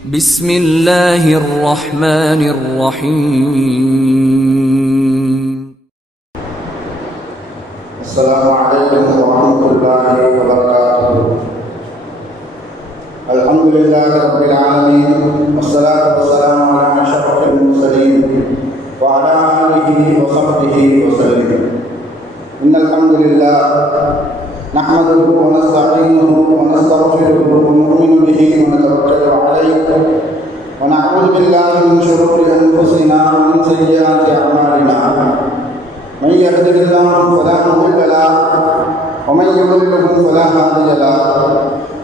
بسم الله الرحمن الرحيم. السلام عليكم ورحمة الله وبركاته. الحمد لله رب العالمين، والصلاة والسلام على أشرف المرسلين وعلى آله وصحبه وسلم. إن الحمد لله نحمده ونستعينه ونستغفره ونؤمن به ونتوكل عليه ونعوذ بالله من شرور أنفسنا ومن سيئات أعمالنا. من يهده الله فلا مضل له ومن يضلل فلا هادي له،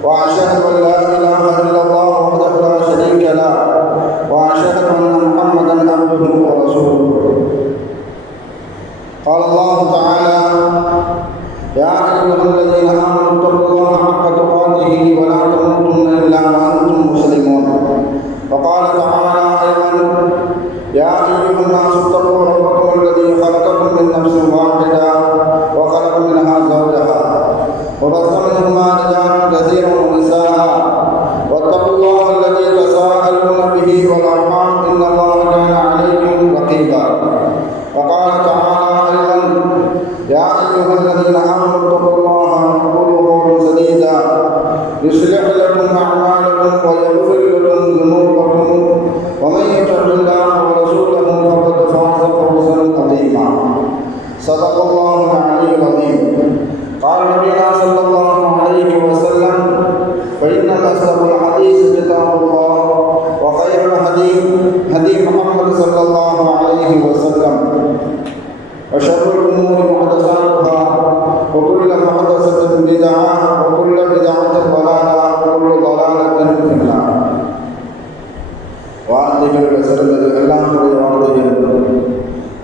وأشهد أن لا إله إلا الله وحده لا شريك له، وأشهد أن محمدا عبده ورسوله. قال الله تعالى: يا أيها الذين آمنوا اتقوا الله حق تقاته ولا تموتن إلا وأنتم مسلمون. وقال تعالى أيضا: يا أيها الناس اتقوا ربكم الذي خلقكم من نفس واحدة وخلق منها زوجها وبث منهما رجالا كثيرا ونساء، واتقوا الله الذي تساءلون به والأرحام إن الله كان عليكم رقيبا. وقال تعالى أيضا: يا أيها الذين آمنوا اتقوا الله وقولوا قولا سديدا يصلح لكم أعمالكم ويغفر لكم ذنوبكم، ومن يطع الله ورسوله فقد فاز فوزا عظيما. صدق الله العلي العظيم. قال نبينا صلى الله عليه وسلم: فإن أصدق الحديث كتاب الله، وخير الحديث هدي محمد صلى الله عليه وسلم، وشر الأمور محدثاتها، وكل محدثة بدعة، وكل بدعة ضلالة، وكل ضلالة في النار. வார்த்தைகள் சிறந்தது, எல்லாம் வார்த்தைகள்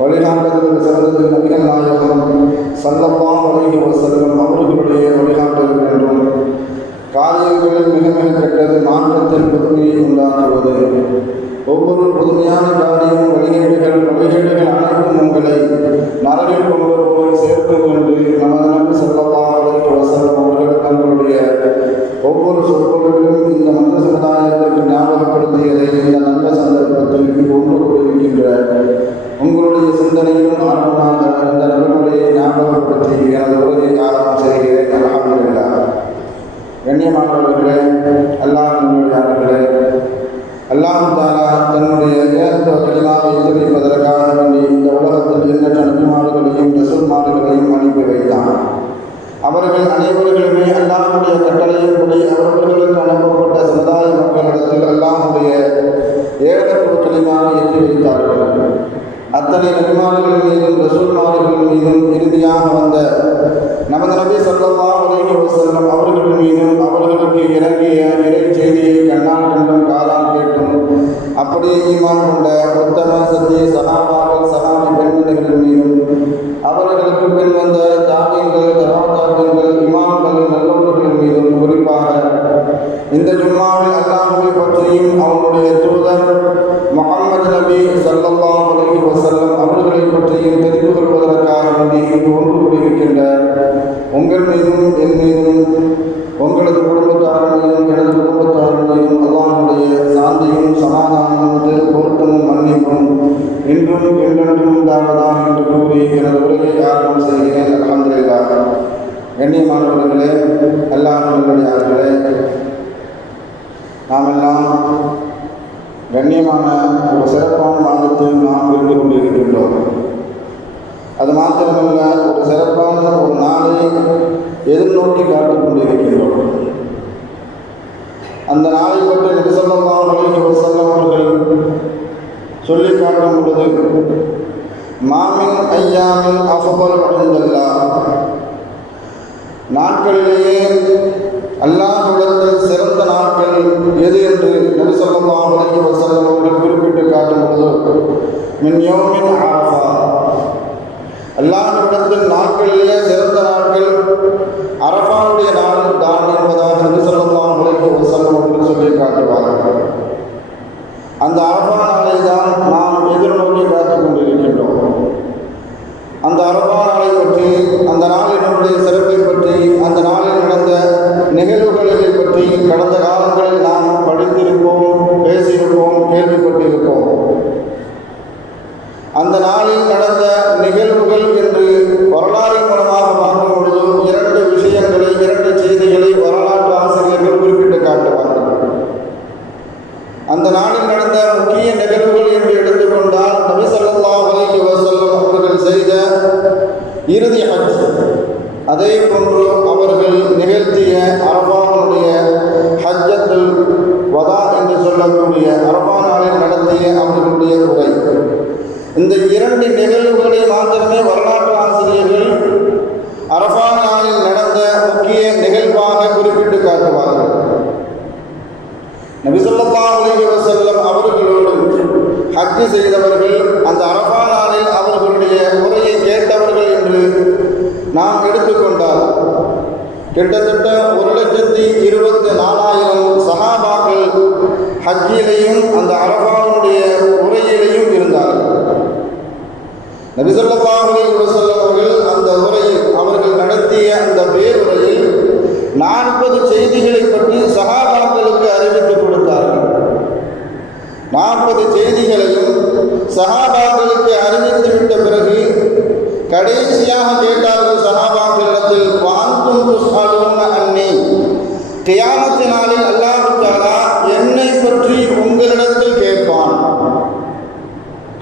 வழிகாட்டுதல் சிறந்தது. நபிகள் நாயகம் ஸல்லல்லாஹு அலைஹி வஸல்லம் அவர்களுடைய வழிகாட்டுதல் என்றும், காரியங்களில் மிக மிக கெட்டது மாற்றத்தில் புதுமையை உண்டாக்குவது. ஒவ்வொரு புதுமையான காரியம் வழிகேடுகள் அனைத்தும் உங்களை நரகில் கொண்டு போய் சேர்க்கும் என்று நமது நபி ஸல்லல்லாஹு அலைஹி வஸல்லம் அவர்கள் தங்களுடைய ஒவ்வொரு சொற்பொழிலும் இந்த மனித சமுதாயத்திற்கு ஞாபகப்படுத்தியதை இந்த நல்ல சந்தர்ப்பத்தில் ஒன்று கூறியிருக்கின்ற உங்களுடைய சிந்தனையும் ஆர்வமாக இந்த நபிமொழியை ஞாபகப்படுத்தி எனது உரையை ஆரம்பம் செய்கிறேன். அல்ஹம்துலில்லாஹ். கண்ணியமானவர்களே, அல்லாஹ்வினுடையவர்களே, அல்லாஹ் தஆலா தன்னுடைய ஏகத்துவ கலிமாவை தெரிவிப்பதற்காக வேண்டி இந்த உலகத்தில் எண்ணற்ற நபிமார்களையும் ரசூல்மார்களையும் அனுப்பி வைத்தான். அவர்கள் அனைவர்களுமே அல்லாஹ்வுடைய கட்டளையின்படி அவர்களுக்கு அனுப்பப்பட்ட சமுதாய மக்களிடத்தில் அல்லாஹ்வுடைய ஏகத்துவ கலிமாவை எட்டி வைத்தார்கள். அத்தனை நபிமார்கள் மீதும் ரசூல்மார்கள் மீதும் இறுதியாக வந்த நமது நபி ஸல்லல்லாஹு அலைஹி வஸல்லம் அவர்கள் மீதும் அவர்களுக்கு இறங்கிய இறை செய்தியை கண்ணால் கண்டும் காதால் கேட்டும் அப்படியே ஈமான் கொண்ட உத்தம சத்திய சஹாபாக்கள் சஹாபி பெண்மணிகள் மீதும் அவர்களுக்கு பின் வந்த தாபீன்கள் தபாதாபீன்கள் இமாம்கள் நல்லவர்கள் மீதும் குறிப்பாக இந்த ஜும்மாவில் அல்லாஹ்வை பற்றியும் அவனுடைய தூதர் முஹம்மது நபி ஸல்லல்லாஹு அலைஹி வஸல்லம் அவர்களை பற்றியும் தெரிந்து கொள்வதற்காக வேண்டி இங்கு ஒன்று கூடியிருக்கின்ற உங்கள் மீதும் என் மீதும் உங்களது குடும்பத்தார் மீதும் எனது குடும்பத்தார் மீதும் அல்லாஹ்வுடைய சாந்தியும் சமாதானமும் பொருத்தமும் மன்னிப்பும் இன்றும் என்றென்றும் உண்டாவதாக என்று கூறி எனது உரையை ஆரம்பம் செய்கிறேன். அல்ஹம்துலில்லாஹ். கண்ணியமானவர்களே, அல்லாஹ்வுடையவர்களே, நாமெல்லாம் கண்ணியமான ஒரு சிறப்பான மாதத்தில் நாம் இருந்து கொண்டிருக்கின்றோம். அது மாத்திரமல்ல, ஒரு சிறப்பான ஒரு நாளை எதிர்நோக்கி காட்டிக் கொண்டிருக்கின்றோம். அந்த நாளை பற்றி நபி ஸல்லல்லாஹு அலைஹி வஸல்லம் அவர்கள் சொல்லி காட்டும் பொழுது, மாமின் ஐயாமின் அஃபல் இன்தல்லாஹ், நாட்களிலேயே அல்லாஹ்விடத்தில் சிறந்த நாட்கள் எது என்று நபி ஸல்லல்லாஹு அலைஹி வஸல்லம் அவர்கள் குறிப்பிட்டு காட்டும் பொழுது, மின் யௌமின் அரஃபா, அல்லாஹ்விடத்தில் நாட்களிலேயே சிறந்த நாட்கள் அரஃபாவுடைய நாள் தான் என்பதாக நபி ஸல்லல்லாஹு அலைஹி வஸல்லம் அவர்கள் சொல்லி காட்டுவார்கள். அந்த அரஃபா நாளை தான் நாம் எதிர்நோக்கி காத்துக் கொண்டிருக்கின்றோம். அந்த அரஃபா நாளை பற்றி, அந்த நாளினுடைய சிறப்பை பற்றி, அந்த நாளில் நடந்த நிகழ்வுகளை பற்றி கடந்த காலங்களில் நாம் படித்திருப்போம், நடந்த முக்கிய நிகழ்வுகள் என்று எடுத்துக்கொண்டால் நபி ஸல்லல்லாஹு அலைஹி வஸல்லம் அவர்கள் செய்த இறுதி ஹஜ், அதே போன்று அவர்கள் நிகழ்த்திய அரஃபாவுடைய ஹஜ்ஜத்துல் வதா என்று சொல்லக்கூடிய அரஃபா நாளில் நடத்திய அவர்களுடைய உரை, இந்த இரண்டு நிகழ்வுகளை மாத்திரமே வரலாற்று ஆசிரியர்கள் அரஃபா நாளில் நடந்த முக்கிய நிகழ்வாக குறிப்பிட்டு காட்டுவார்கள். நபி ஸல்லல்லாஹு அலைஹி வஸல்லம் அவர்களோடு ஹஜ் செய்தவர்கள் அந்த அரஃபா நாளில் அவர்களுடைய உரையை கேட்டவர்கள் என்று நாம் எடுத்துக்கொண்டால் கிட்டத்தட்ட 1,24,000 சஹாபாக்கள் ஹஜ்ஜிலையும் அந்த அரஃபாவுடைய உரையிலையும் இருந்தார்கள். நபி ஸல்லல்லாஹு அலைஹி வஸல்லம் அவர்கள் அந்த உரையில் அவர்கள் நடத்திய அந்த பேருரையில் 40 செய்திகளை பற்றி சஹாபாக்களுக்கு அறிவித்து கொடுத்தார்கள். 40 செய்திகளையும் சஹாபாக்களுக்கு அறிவித்துவிட்ட பிறகு கடைசியாக கேட்டார்கள் சஹாபாக்களிடத்தில், வாந்தும் துஸ்அலூன அன்னி, கியாமத் நாளில் அல்லாஹ் தஆலா என்னை பற்றி உங்களிடத்தில் கேட்பான்.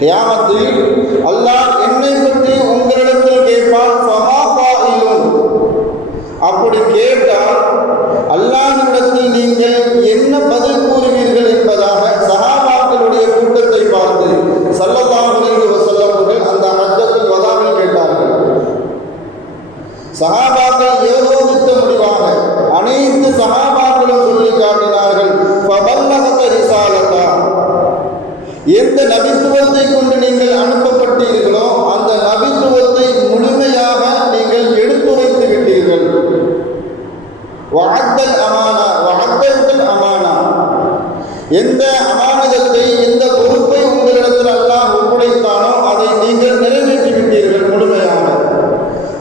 கியாமத்தில் அல்லாஹ் என்னை பற்றி உங்களிடத்தில் கேட்பான். ஃபமா காயிலுன், அப்படி கேட்டால் அல்லாஹ்விடத்தில் நீங்கள் என்ன பதில் கூறுவீர்கள் என்பதாக சஹாபாக்களுடைய கூட்டத்தை பார்த்து ஸல்லல்லாஹு அலைஹி வஸல்லம் அவர்கள் அந்த ஹஜ்ஜத்துல் வதாவில் கேட்டார்கள். சஹாபாக்கள் ஏகோபித்த முடிவாக அனைத்து சஹாபாக்களும் சொல்லி காட்டினார்கள், ஃபபல்லகத ரிசாலதா, எந்த நபித்துவத்தை கொண்டு நீங்கள் அனுப்பப்பட்டீர்களோ அந்த நபித்துவத்தை முழுமையாக நீங்கள் எடுத்துரைத்து விட்டீர்கள். வஅத்தல் அமானா வஅத்தல் அமானா, எந்த அமானதத்தை எந்த பொறுப்பை உங்களிடத்தில் அல்லாஹ் ஒப்படைத்தானோ அதை நீங்கள் நிறைவேற்றி விட்டீர்கள் முழுமையாக.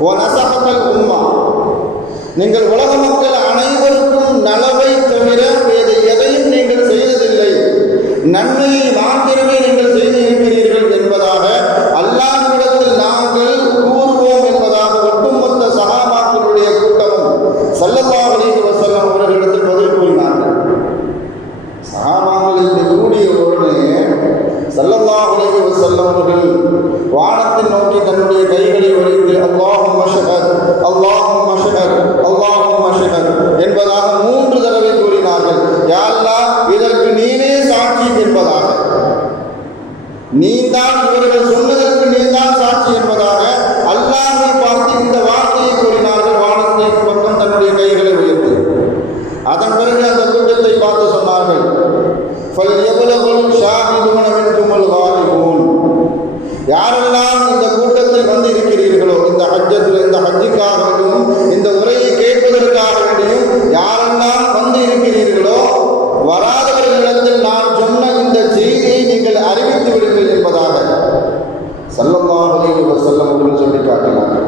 வநஸஹத்தல் உம்மா, நீங்கள் உலக மக்கள் அனைவருக்கும் நலவை தவிர வேறு எதையும் நீங்கள் செய்ததில்லை, நன்மையை மாத்திரமே நீங்கள் செய்து இருக்கிறீர்கள் என்பதாக அல்லாஹ்விடத்தில் நாங்கள் கூறுவோம் என்பதாக ஒட்டுமொத்த சஹாபாக்களுடைய கூட்டமும் ஸல்லல்லாஹு அலைஹி வஸல்லம் அவர்களிடத்தில் பதில் கூறினார்கள். சஹாபாக்கள் இந்த கூடிய உடனே ஸல்லல்லாஹு அலைஹி வஸல்லம் அவர்கள் வானத்தின் நோக்கி தன்னுடைய கைகளை உயர்த்தி அல்லாஹும்ம ஷஹத் அல்லாஹும்ம ஷஹத் அல்லாஹும்ம ஷஹத் என்பதாக 3 தடவை கூறினார்கள். யா அல்லாஹ், இதற்கு நீனே சாட்சி என்பதாக, நீதான் இவர்கள் சொன்னதற்கு நீதான் சாட்சி என்பதாக அல்லாஹ்வை பார்த்து இந்த வார்த்தையை கூறினார்கள். வானத்தின் பக்கம் தன்னுடைய கைகளை உயர்த்தி அதன் பிறகு அந்த கூட்டத்தை பார்த்து சொன்னார்கள், ஃபல்யபலகுல் ஷாஹிதூன மின்குமுல் காலிபூன், யாரெல்லாம் இந்த கூட்டத்தில் வந்து இருக்கிறீர்களோ, இந்த ஹஜ்ஜத்தில் இந்த ஹஜ்ஜுக்காகவும் இந்த உரையை கேட்பதற்காக வேண்டியும் யாரெல்லாம் வந்து இருக்கிறீர்களோ, வராதவர்களிடத்தில் நான் சொன்ன இந்த செய்தியை நீங்கள் அறிவித்து விடுங்கள் என்பதாக ஸல்லல்லாஹு அலைஹி வஸல்லம் அவர்கள் சொல்லி காட்டினார்கள்.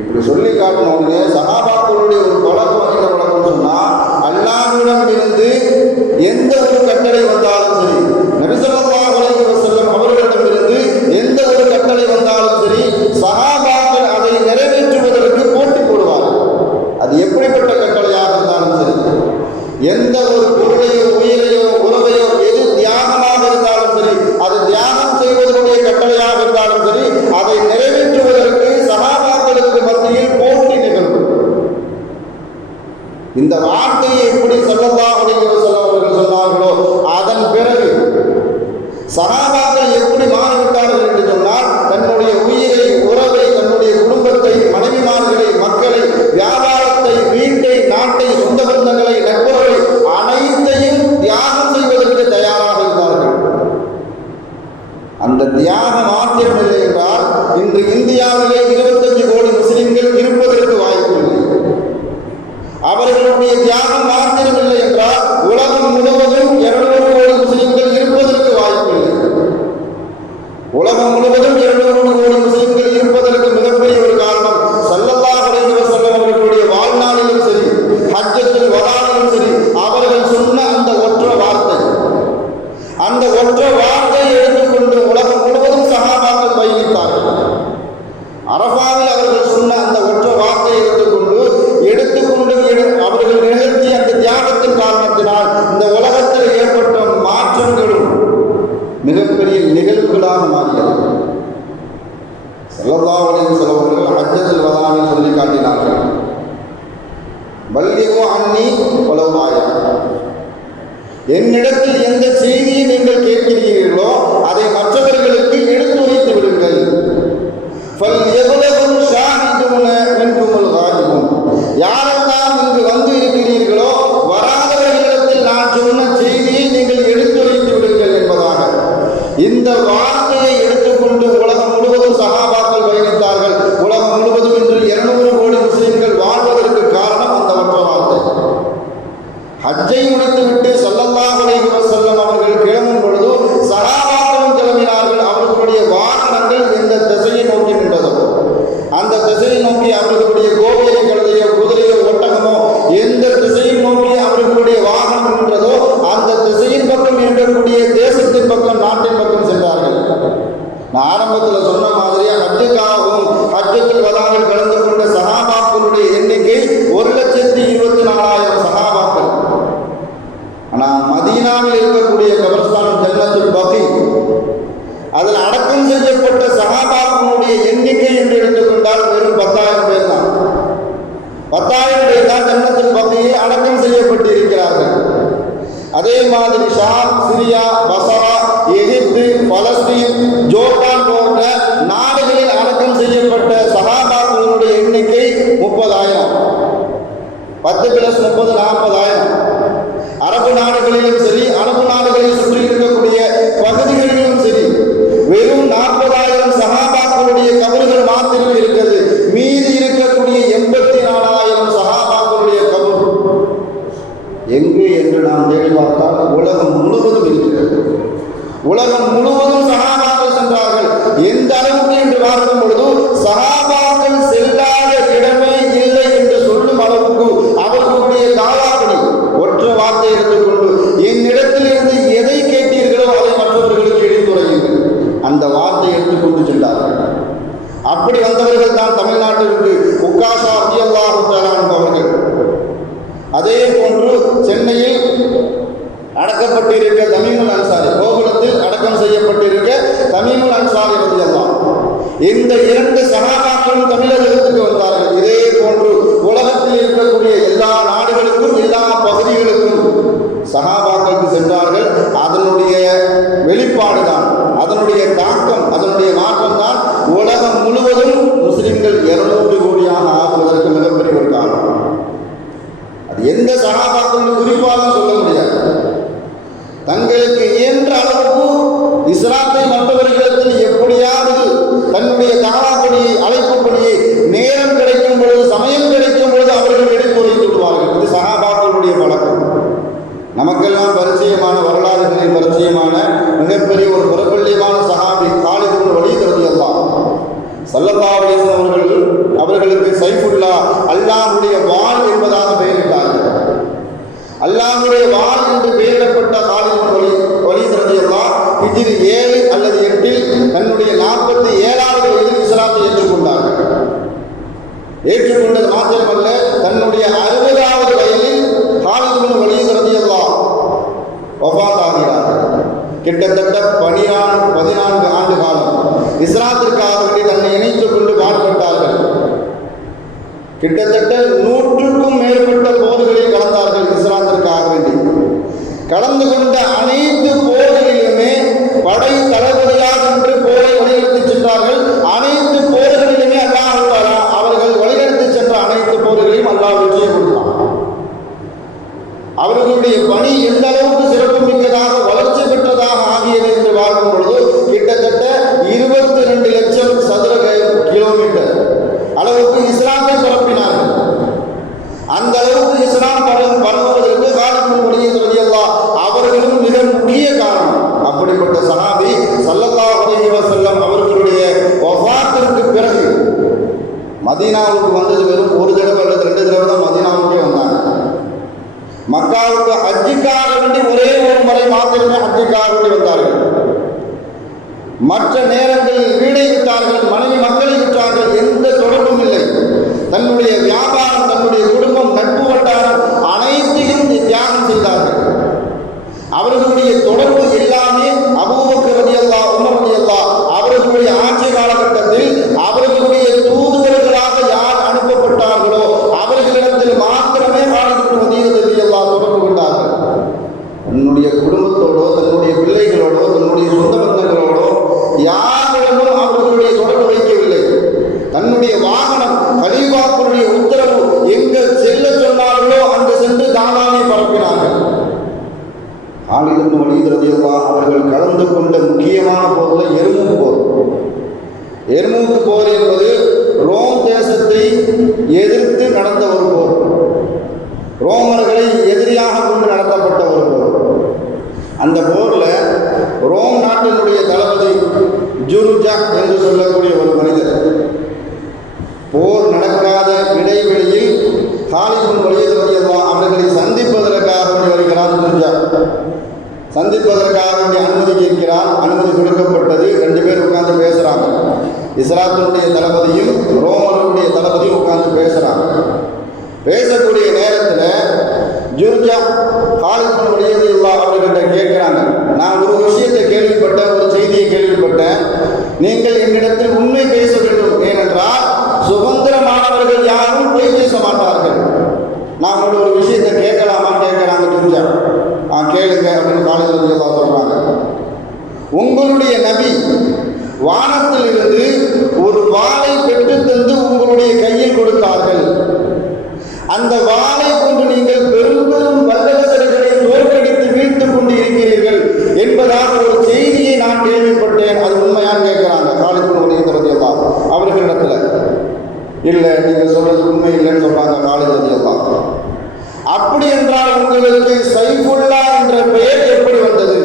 இப்படி சொல்லி காட்டின உடனே சஹாபாக்களுடைய ஒரு பழக்கம், என்ன பழக்கம் சொன்னால், அல்லாஹ்விடம் இருந்து எந்த ஒரு கட்டளை வந்தாலும் சரி, நபி ஸல்லல்லாஹு அலைஹி வஸல்லம் அவர்களிடமிருந்து எந்த ஒரு கட்டளை வந்தாலும் சரி, சஹாபாக்கள் அதை நிறைவேற்றுவதற்கு போட்டி போடுவார்கள். அது எப்படிப்பட்ட கட்டளையாக இருந்தாலும் சரி, எந்த ஒரு பொருளையோ உயிரையோ உறவையோ எது தியாகமாக இருந்தாலும் சரி, அது தியாகம் செய்வதனுடைய கட்டளையாக இருந்தாலும் சரி, அதை நிறைவேற்றுவதற்கு சஹாபாக்களுக்கு மத்தியில் போட்டி நிகழ்வு. இந்த வார்த்தையை எப்படி ஸல்லல்லாஹு அலைஹி வஸல்லம் அவர்கள் சொன்னார்களோ அதன் பிறகு சஹாபாக்கள் எப்படி மாறிவிட்டார்கள் என்று சொன்னால், தன்னுடைய உயிரை உறவை தன்னுடைய குடும்பத்தை மனைவிமார்களை மக்களை வியாபாரத்தை வீட்டை நாட்டை சொந்த பந்தங்களை நட்புறவை அனைத்தையும் தியாகம் செய்வதற்கு தயாராக இருந்தார்கள். அந்த தியாகம் மாத்திரமில்லை என்றால் இன்று இந்தியாவிலே 25 கோடி முஸ்லிம்கள் இருப்பதற்கு வாய்ப்பில்லை. அவர்களுடைய தியாகம் மாத்திரமில்லை என்றால் என்னிடத்தில் எந்த செய்தியை நீங்கள் கேட்கிறீர்களோ அதை மற்றவர்களுக்கு எடுத்துரைத்து விடுங்கள். யாரெல்லாம் இங்கு வந்து இருக்கிறீர்களோ வராதவர்களிடத்தில் நான் சொன்ன செய்தியை நீங்கள் எடுத்துரைத்து விடுங்கள் என்பதாக இந்த வார்த்தையை எடுத்துக்கொண்டு உலகம் முழுவதும் சஹாபாக்கள் பயணித்தார்கள். உலகம் முழுவதும் இன்று 200 கோடி முஸ்லிம்கள் வாழ்வதற்கு காரணம் அந்த ஒற்ற வார்த்தை. ஹஜ்ஜை முடித்துவிட்டு ஸல்லல்லாஹு அலைஹி வஸல்லம் அவர்கள் கிளம்பும் பொழுது சஹாபாக்களும் கிளம்பினார்கள். அவர்களுடைய வாகனங்கள் எந்த திசையை நோக்கி நின்றதோ அந்த திசையை நோக்கி அவர்களுடைய கோவிலை கழுதையோ குதிரையோ ஒட்டகமோ எந்த திசையை நோக்கி அவர்களுடைய வாகனம் நின்றதோ அந்த திசையின் பக்கம் இருக்கக்கூடிய தேசத்தின் பக்கம் நாட்டின் பக்கம் சென்றார்கள். நான் ஆரம்பத்தில் சொன்ன மாதிரியே ஹஜ்ஜுக்காகவும் ஹஜ்ஜத்துல் வதாவில் கலந்து கொண்ட சஹாபாக்களுடைய எண்ணிக்கை 1,24,000 சஹாபாக்கள். ஆனால் மதீனாவில் இருக்கக்கூடிய கபர்ஸ்தான் ஜன்னத்துல் பகீ அதில் அடக்கம் செய்யப்பட்ட சஹாபாக்களுடைய எண்ணிக்கை என்று எடுத்துக்கொண்டால் வெறும் 10,000 பேர் தான். 10,000 பேர் தான் ஜன்னத்துல் பகீயில் அடக்கம் செய்யப்பட்டு இருக்கிறார்கள். அதே மாதிரி ஷாம், சிரியா, பசரா, எகிப்து, பலஸ்தீன், ஜோர்டான் போன்ற நாடுகளில் அடக்கம் செய்யப்பட்ட சஹாபாக்களுடைய எண்ணிக்கை 30,000. 10 + 30 40,000. அரபு நாடுகளிலும் சரி, அரபு நாடுகளை சுற்றி இருக்கக்கூடிய பகுதிகளிலும் சரி வெறும் 40,000 சஹாபாக்களுடைய கபறுகள் மாத்திரம் இருக்கிறது. மீதி இருக்கக்கூடிய 84,000 சஹாபாக்களுடைய கபர் எங்கு என்று நாம் தேடி பார்த்தால் உலகம் முழுவதும் இருக்கிறது. உலகம் முழுவதும் சஹாபாக்கள் சென்றார்கள். எந்த அளவுக்கு என்று பார்க்கும் பொழுது சஹாபாக்கள் செல்லாத இடமே இல்லை என்று சொல்லும் அளவுக்கு அவர்களுடைய தாவாப்படி ஒற்ற வார்த்தை எடுத்துக்கொண்டு என்னிடத்திலிருந்து எதை கேட்டீர்களோ அதை மற்றவர்களுக்கு எடுத்துரையுங்கள் அந்த வார்த்தை எடுத்துக்கொண்டு சென்றார்கள். அப்படி வந்தவர்கள் தான் தமிழ்நாட்டிற்கு உக்காஷா ரலியல்லாஹு தஆலா அவர்கள். அதே போன்று சென்னையில் அடக்கப்பட்டிருக்க தமீமுல் அன்சாரி, கோகுலத்தில் அடக்கம் செய்யப்பட்டிருக்க தமீமுல் அன்சாரி ரலியல்லாஹு இந்த 2 சஹாபாக்களும் தமிழகத்துக்கு வந்தார்கள். இதே போன்று உலகத்தில் இருக்கக்கூடிய எல்லா நாடுகளுக்கும் எல்லா பகுதிகளுக்கும் சஹாபாக்களுக்கு சென்றார்கள். அதனுடைய வெளிப்பாடு தான், அதனுடைய தாக்கம், அதனுடைய மாற்றம் தான் உலகம் முழுவதும் முஸ்லிம்கள் 200 கோடியாக ஆகுவதற்கு மிகப்பெரிய ஒரு காரணம். அது எந்த சஹாபாக்களும் குறிப்பாக சொல்ல முடியாது. தங்களுக்கு இயன்ற அளவுக்கு இஸ்லாத்தை மற்றவர்களிடத்தில் எப்படியாவது தன்னுடைய தாவாப்படியை அழைப்புப்படியை நேரம் கிடைக்கும் பொழுது, சமயம் கிடைக்கும் பொழுது அவர்கள் எடுத்துரைத்து விடுவார்கள். இது சஹாபாக்களுடைய பழக்கம். நமக்கெல்லாம் பரிச்சயமான, வரலாறுகளில் பரிச்சயமான மிகப்பெரிய ஒரு பிரபல்யமான சஹாபி காலித் இப்னு வலீத் ரலியல்லாஹு ஸல்லல்லாஹு அலைஹி வஸல்லம் அவர்களுக்கு சைஃபுல்லா, அல்லாஹ்வுடைய வாள் என்பதாக பெயரிட்டார்கள். அல்லாஹ்வுடைய வாள் என்று பெயரிடப்பட்ட காலித் இப்னு வலீத் ரலியல்லாஹு ஹிஜ்ரி 7 அல்லது 8 தன்னுடைய 47வது வயதில் இஸ்லாத்தை ஏற்றுக்கொண்டார்கள். ஏற்றுக்கொண்டது மாத்திரமல்ல, தன்னுடைய 60வது வயதில் காலித் இப்னு வலீத் ரலியல்லாஹு வஃபாத் ஆகிறார்கள். கிட்டத்தட்ட 14 ஆண்டு காலம் இஸ்லாத்திற்காக வேண்டி தன்னை இணைத்துக் கொண்டு பாடுபட்டார்கள். கிட்டத்தட்ட 100க்கும் மேற்பட்ட போர்களில் கலந்தார்கள். இஸ்லாத்திற்காக வேண்டி கலந்து கொண்ட அனைத்து போர்களிலுமே படை தளபதியாக என்று போரை வழிநடத்தி சென்றார்கள். அனைத்து போர்களிலுமே அல்லாஹ் தஆலா அவர்கள் வழிநடத்தி சென்ற அனைத்து போர்களையும் அல்லாஹ் வெற்றியை கொடுத்தான். அவர்களுடைய பணி எந்த அளவுக்கு சிறப்பு மிக்கதாக வளர்ச்சி பெற்றதாக ஆகியது என்று பார்க்கும் பொழுது கிட்டத்தட்ட 22 லட்சம் சதுர கிலோமீட்டர் அளவுக்கு இஸ்லாத்தை பரப்பினார்கள். அந்த அளவுக்கு இஸ்லாம் பரவுவதற்கு காலித் இப்னு வலீத் ரலியல்லாஹு அவர்களும் மிக முக்கிய காரணம். அப்படிப்பட்ட சஹாபி ஸல்லல்லாஹு அலைஹி வஸல்லம் அவர்களுடைய வஃபாத்திற்கு பிறகு மதீனாவுக்கு வந்தது வெறும் 1 தடவை அல்லது 2 தடவை தான் மதீனாவுக்கே வந்தாங்க. மக்காவுக்கு ஹஜ்ஜுக்காக வேண்டி ஒரே ஒரு முறை மாத்திரமே ஹஜ்ஜுக்காக வேண்டி வந்தார்கள். மற்ற நேரங்களில் வீடை விட்டார்கள், மனைவி மக்களை விட்டார்கள், எந்த தொடர்பும் இல்லை. தன்னுடைய வியாபாரம், தன்னுடைய குடும்பம், நட்பு வட்டாரம் அனைத்தையும் தியாகம் செய்தார்கள். அவர்களுடைய தொடர்பு எல்லாமே அபூபக்கர் ரலியல்லாஹு, உமர் ரலியல்லாஹு அவர்களுடைய ஆட்சி காலகட்டத்தில் அவர்களுடைய தூதுவர்களாக யார் அனுப்பப்பட்டார்களோ அவர்களிடத்தில் மாத்திரமே காலித் இப்னு வலீத் ரலியல்லாஹு தொடர்பு கொண்டார்கள். தன்னுடைய தன்னுடைய பிள்ளைகளோடோ தன்னுடைய சொந்த பந்தங்களோடோ யாரிடமும் அவர்களுடைய தொடர்பு வைக்கவில்லை. தன்னுடைய வாகனம் கலீஃபாக்களுடைய உத்தரவு எங்கு செல்ல சொன்னார்களோ அங்கு சென்று தானாவே பரப்பினார்கள். காலித் இப்னு வலீத் ரலியல்லாஹு அவர்கள் கலந்து கொண்ட முக்கியமான போரில் எர்மூக் போர். எர்மூக் போர் என்பது ரோம் தேசத்தை எதிர்த்து நடந்த ஒரு போர். ரோமர்களை எதிரியாக கொண்டு நடத்தப்பட்ட ஒரு போர். அந்த போரில் ரோம் நாட்டினுடைய தளபதி ஜுர்ஜா என்று சொல்லக்கூடிய ஒரு மனிதர் போர் நடக்காத இடைவெளியில் காலித் இப்னு வலீத் ரலியல்லாஹு அவர்களை சந்திப்பதற்காக வருகிறார். ஜுர்ஜா சந்திப்பதற்காக அனுமதி கேட்கிறார். அனுமதி கொடுக்கப்பட்டது. 2 பேர் உட்கார்ந்து பேசுகிறாங்க. இஸ்லாத்தினுடைய தளபதியும் ரோமர்களுடைய தளபதியும் உட்கார்ந்து பேசுகிறாங்க. பேசக்கூடிய நேரத்தில் ஜுர்ஜா காலித் இப்னு வலீத் ரலியல்லாஹு அவர்கிட்ட கேட்கிறாங்க, நான் ஒரு விஷயத்தை கேள்விப்பட்டேன், ஒரு செய்தியை கேள்விப்பட்டேன். நீங்கள் என்னிடத்தில் உண்மை பேச வேண்டும். ஏனென்றால் சுதந்திரமானவர்கள் யாரும் பொய் பேச மாட்டார்கள். நான் ஒரு விஷயத்தை கேட்கலாமா கேட்கிறாங்க ஜுர்ஜா. கேளுங்க அப்படின்னு காலித் ரலியல்லாஹு சொல்றாங்க. உங்களுடைய நபி வானத்திலிருந்து ஒரு வாளை பெற்று தந்து உங்களுடைய கையில் கொடுத்தார்கள். அந்த வாளை கொண்டு நீங்கள் பெரும் பெரும் வல்லரசர்களை தோற்கடித்து வீழ்த்துக் கொண்டு இருக்கிறீர்கள் என்பதாக ஒரு செய்தியை நான் கேள்விப்பட்டேன். அது உண்மையான்னு கேட்கிறாங்க காலித் இப்னு வலீத் ரலியல்லாஹு அவர்களிடத்துல. இல்லை, நீங்கள் சொல்றது உண்மை இல்லைன்னு சொல்றாங்க காலித் ரலியல்லாஹு. அப்படி என்றால் உங்களுக்கு சைஃபுல்லா என்ற பெயர் எப்படி வந்தது?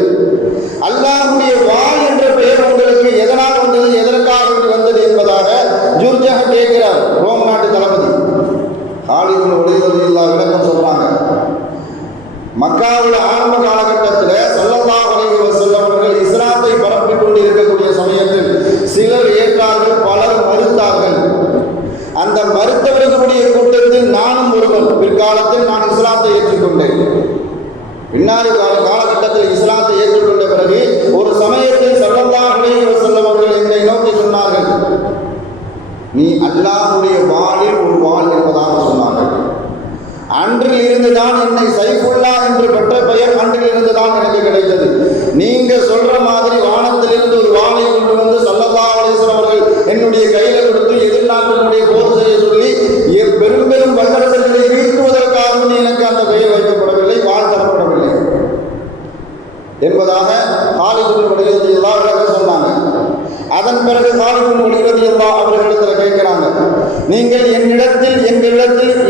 அல்லாஹ்வுடைய வாள் என்ற பெயர் உங்களுக்கு எதனால் வந்தது, எதற்காக வந்தது என்பதாக ஜுர்ஜா கேட்கிறார், ரோம் நாட்டு தளபதி. காலித் இப்னு வலீத் ரலியல்லாஹு விளக்கம் சொல்றாங்க. மக்காவில் ஆரம்ப காலகட்டத்தில் ஸல்லல்லாஹு அலைஹி வஸல்லம் அவர்கள் இஸ்லாத்தை பரப்பிக் கொண்டு இருக்கக்கூடிய சமயத்தில் சிலர் ஏற்றார்கள், பலர் மறுத்தார்கள். அந்த மறுத்தவர்களுடைய கூட்டத்தில் நானும் ஒருவன். பிற்காலத்தில் நான் இஸ்லாத்தை ஏற்றுக்கொண்டேன். பின்னாடி காலகட்டத்தில் இஸ்லாத்தை ஏற்றுக்கொண்ட பிறகு ஒரு சமயத்தில் ஸல்லல்லாஹு அலைஹி வஸல்லம் அவர்கள் என்னை நோக்கி சொன்னார்கள், நீ அல்லாஹ்வுடைய வாளில் ஒரு வாள் என்பதாக சொன்னார்கள். அன்றில் இருந்துதான் என்னை சைஃபுல்லா என்று பெற்ற பெயர் அன்றில் இருந்துதான் எனக்கு கிடைத்தது. நீங்க சொல்ற மாதிரி வானத்திலிருந்து ஒரு வாளை கொண்டு வந்து ஸல்லல்லாஹு அலைஹி வஸல்லம் அவர்கள் என்னுடைய கையில கொடுத்து எதிர்நாட்டினுடைய போர் செய்ய சொல்லி பெரும் பெரும் வல்லரசர்களை வீழ்த்துவதற்காக எனக்கு அந்த பெயர் வைக்கப்படவில்லை, வாழ் தரப்படவில்லை என்பதாக காலித் இப்னு வலீத் ரலியல்லாஹு அவர்கள் சொன்னாங்க. அதன் பிறகு காலித் இப்னு வலீத் ரலியல்லாஹு அவர்களிடத்தில் கேட்கிறாங்க, நீங்கள் எங்களிடத்தில்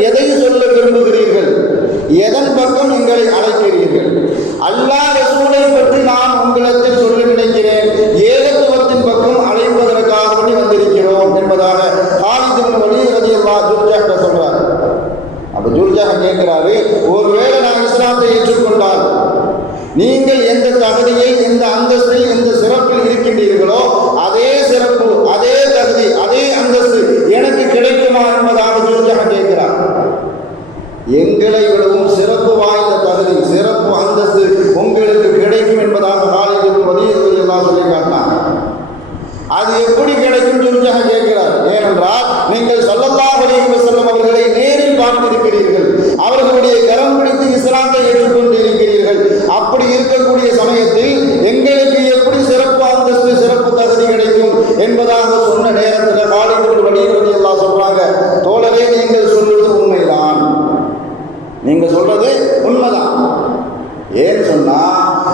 எதை சொல்ல விரும்புகிறீர்கள், எதன் பக்கம் எங்களை அழைக்கிறீர்கள்? அல்லாஹ் ரசூலை பற்றி நான் உங்களிடத்தில் சொல்ல நினைக்கிறேன், ஏகத்துவத்தின் பக்கம் அழைப்பதற்காக வந்திருக்கிறோம் என்பதாக காலித் இப்னு வலீத் ரலியல்லாஹு ஜுர்ஜா சொல்றாரு. அப்ப ஜுர்ஜா கேட்கிறாரு, ஒருவேளை நான் இஸ்லாத்தை ஏற்றுக்கொண்டால் நீங்கள் எந்த தகுதியில், எந்த அந்தஸ்தில், எந்த சிறப்பில் இருக்கின்றீர்களோ அதே சிறப்பு, அதே தகுதி, அதே அந்தஸ்து எனக்கு கிடைக்குமா என்பதாக ஜுர்ஜா கேட்கிறார். எங்களை விடவும் சிறப்பு வாய்ந்த தகுதி, சிறப்பு அந்தஸ்து உங்களுக்கு கிடைக்கும் என்பதாக காலித் இப்னு வலீத் ரலியல்லாஹு சொல்லி காட்டினார். அது எப்படி கிடைக்கும் ஜுர்ஜா கேட்கிறார். ஏனென்றால் நீங்கள் ஸல்லல்லாஹு அலைஹி வஸல்லம் அவர்களை நேரில் பார்த்திருக்கிறீர்கள், அவர்களுடைய கரம் பிடித்து இஸ்லாத்தை ஏற்றுக்கொண்டு இருக்கிறீர்கள். அப்படி இருக்கக்கூடிய சமயத்தில் எங்களுக்கு எப்படி சிறப்பு அந்தஸ்து, சிறப்பு தகுதி கிடைக்கும் என்பதாக சொன்ன நேரத்தில் காலித் இப்னு வலீத் ரலியல்லாஹு சொல்றாங்க, தோழரே நீங்கள் சொல்வது உண்மைதான், நீங்க சொல்றது உண்மைதான். ஏன் சொன்னா